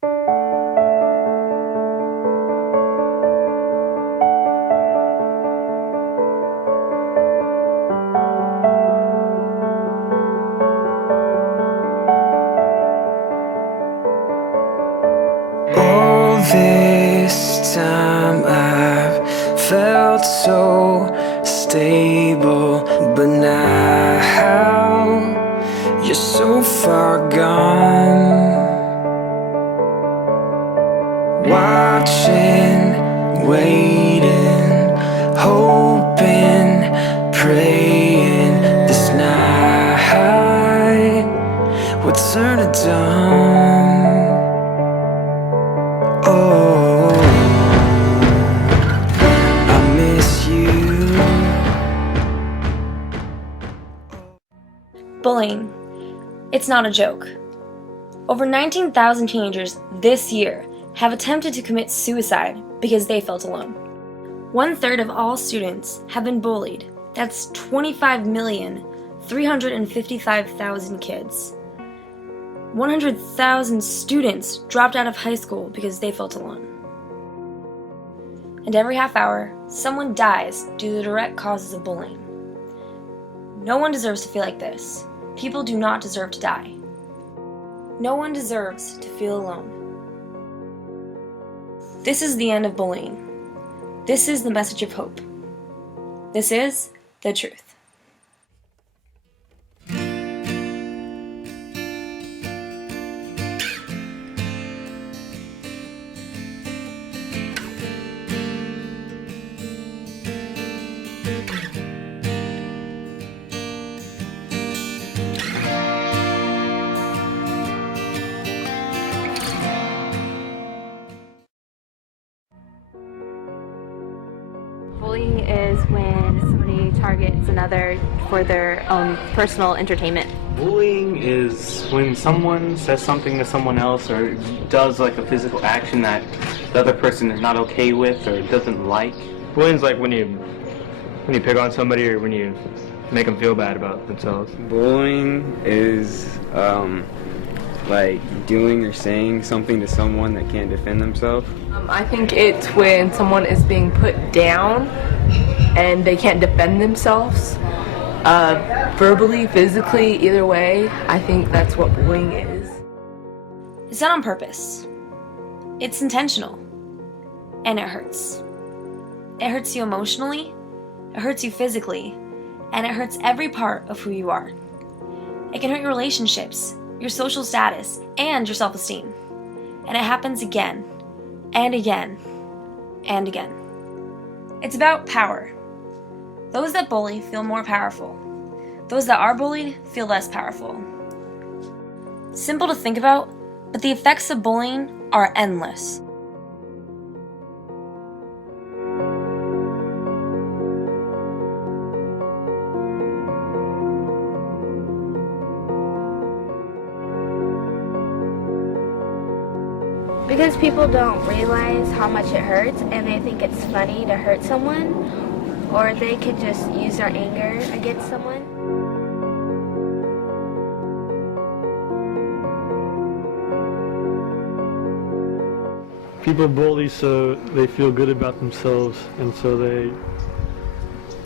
All this time I've felt so stable, but now you're so far gone. Watching, waiting, hoping, praying this night would turn to dawn. Oh, I miss you. Bullying. It's not a joke. Over 19,000 teenagers this year have attempted to commit suicide because they felt alone. 1/3 of all students have been bullied. That's 25,355,000 kids. 100,000 students dropped out of high school because they felt alone. And every half hour, someone dies due to the direct causes of bullying. No one deserves to feel like this. People do not deserve to die. No one deserves to feel alone. This is the end of bullying. This is the message of hope. This is the truth. Bullying is when somebody targets another for their own personal entertainment. Bullying is when someone says something to someone else or does like a physical action that the other person is not okay with or doesn't like. Bullying's like when you pick on somebody or when you make them feel bad about themselves. Bullying is like doing or saying something to someone that can't defend themselves. I think it's when someone is being put down and they can't defend themselves, verbally, physically, either way. I think that's what bullying is. It's not on purpose. It's intentional. And it hurts. It hurts you emotionally, it hurts you physically, and it hurts every part of who you are. It can hurt your relationships, your social status, and your self-esteem. And it happens again, and again, and again. It's about power. Those that bully feel more powerful. Those that are bullied feel less powerful. Simple to think about, but the effects of bullying are endless. Because people don't realize how much it hurts and they think it's funny to hurt someone, or they could just use their anger against someone. People bully so they feel good about themselves, and so they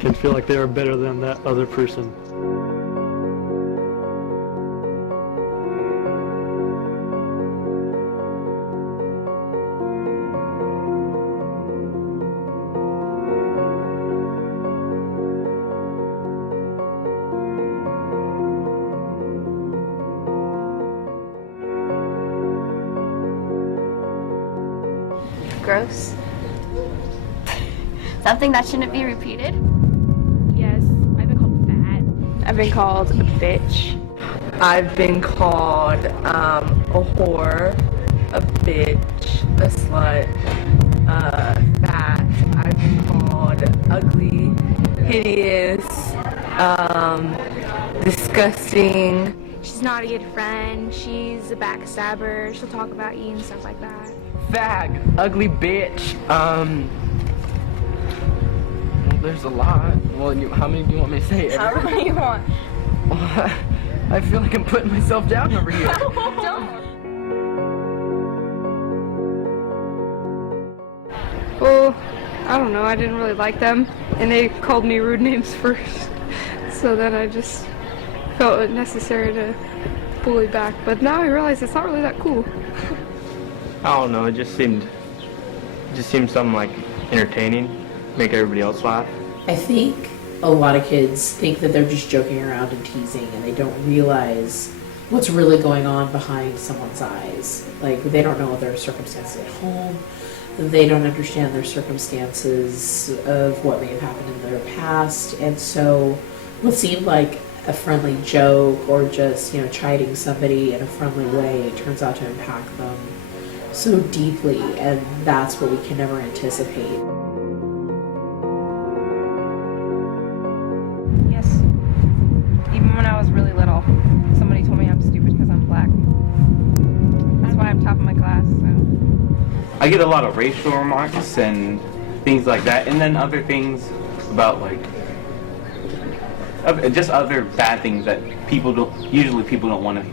can feel like they are better than that other person. Gross. Something that shouldn't be repeated. Yes, I've been called fat. I've been called a bitch. I've been called a whore, a bitch, a slut, fat. I've been called ugly, hideous, disgusting. She's not a good friend. She's a backstabber. She'll talk about you and stuff like that. Fag, ugly bitch. Well, there's a lot. Well, how many do you want me to say? However many you want. I feel like I'm putting myself down over here. Don't. don't know, I didn't really like them, and they called me rude names first. So then I just felt it necessary to bully back. But now I realize it's not really that cool. I don't know. It just seemed something like entertaining, make everybody else laugh. I think a lot of kids think that they're just joking around and teasing, and they don't realize what's really going on behind someone's eyes. Like, they don't know their circumstances at home. They don't understand their circumstances of what may have happened in their past. And so what seemed like a friendly joke or just, chiding somebody in a friendly way turns out to impact them so deeply, and that's what we can never anticipate. Yes. Even when I was really little, somebody told me I'm stupid because I'm black. That's why I'm top of my class. So. I get a lot of racial remarks and things like that, and then other things about just other bad things that people don't want to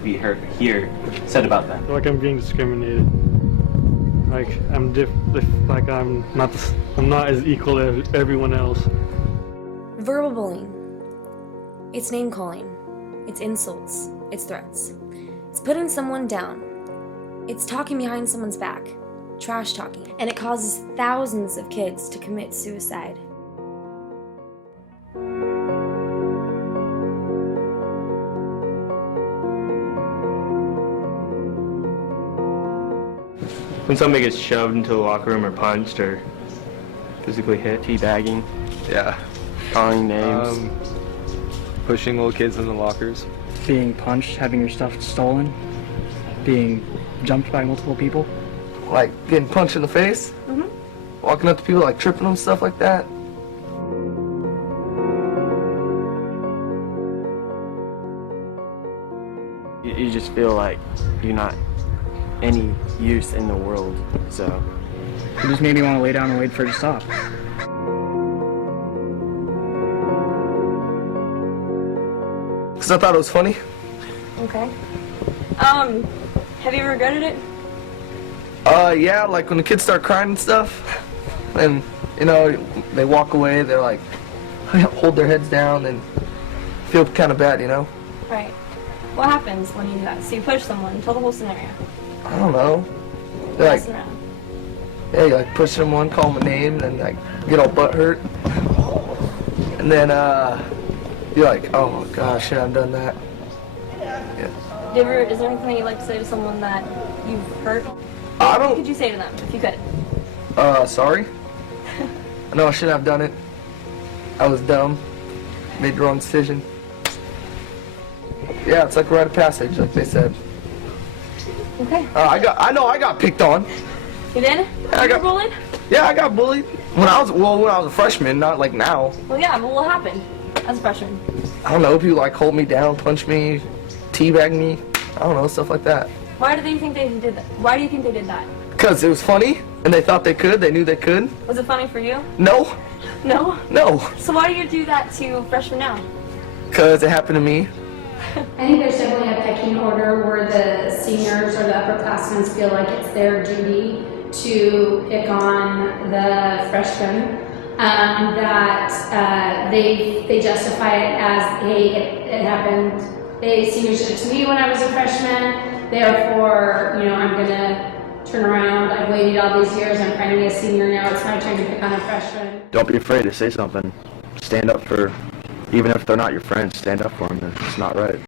hear said about them. Like I'm being discriminated. Like I'm I'm not as equal as everyone else. Verbal bullying. It's name calling. It's insults. It's threats. It's putting someone down. It's talking behind someone's back. Trash talking. And it causes thousands of kids to commit suicide. When somebody gets shoved into the locker room or punched or physically hit. Teabagging. Yeah. Calling names. Pushing little kids in the lockers. Being punched, having your stuff stolen, being jumped by multiple people. Like getting punched in the face. Walking up to people, like tripping them, stuff like that. You just feel like you're not any use in the world, so. It just made me want to lay down and wait for it to stop. Because I thought it was funny. Okay. Have you ever regretted it? Yeah, like when the kids start crying and stuff, and, they walk away, they're like, hold their heads down and feel kind of bad, Right. What happens when you do that? So you push someone, tell the whole scenario. I don't know. They're like, yeah, you like push someone, call them a name, and like get all butt hurt. And then you're like, oh gosh, shit, I've done that. Yeah. Is there anything you'd like to say to someone that you've hurt? What could you say to them, if you could? Sorry. I know I shouldn't have done it. I was dumb. Made the wrong decision. Yeah, it's like a rite of passage, like they said. Okay. I got picked on. You did? Yeah, You were bullied? Yeah, I got bullied when I was a freshman, not like now. Well, yeah, but what happened as a freshman? I don't know, people like hold me down, punch me, teabag me. I don't know, stuff like that. Why do you think they did that? Why do you think they did that? Because it was funny, and they thought they could. They knew they could. Was it funny for you? No. No? No. So why do you do that to freshmen now? Because it happened to me. I think there's definitely a pecking order where the seniors or the upperclassmen feel like it's their duty to pick on the freshmen. They justify it as, hey, it happened. Seniors did it to me when I was a freshman. Therefore, I'm gonna turn around. I've waited all these years. I'm finally a senior now. It's my turn to pick on a freshman. Don't be afraid to say something. Stand up for, even if they're not your friends, stand up for them. It's not right.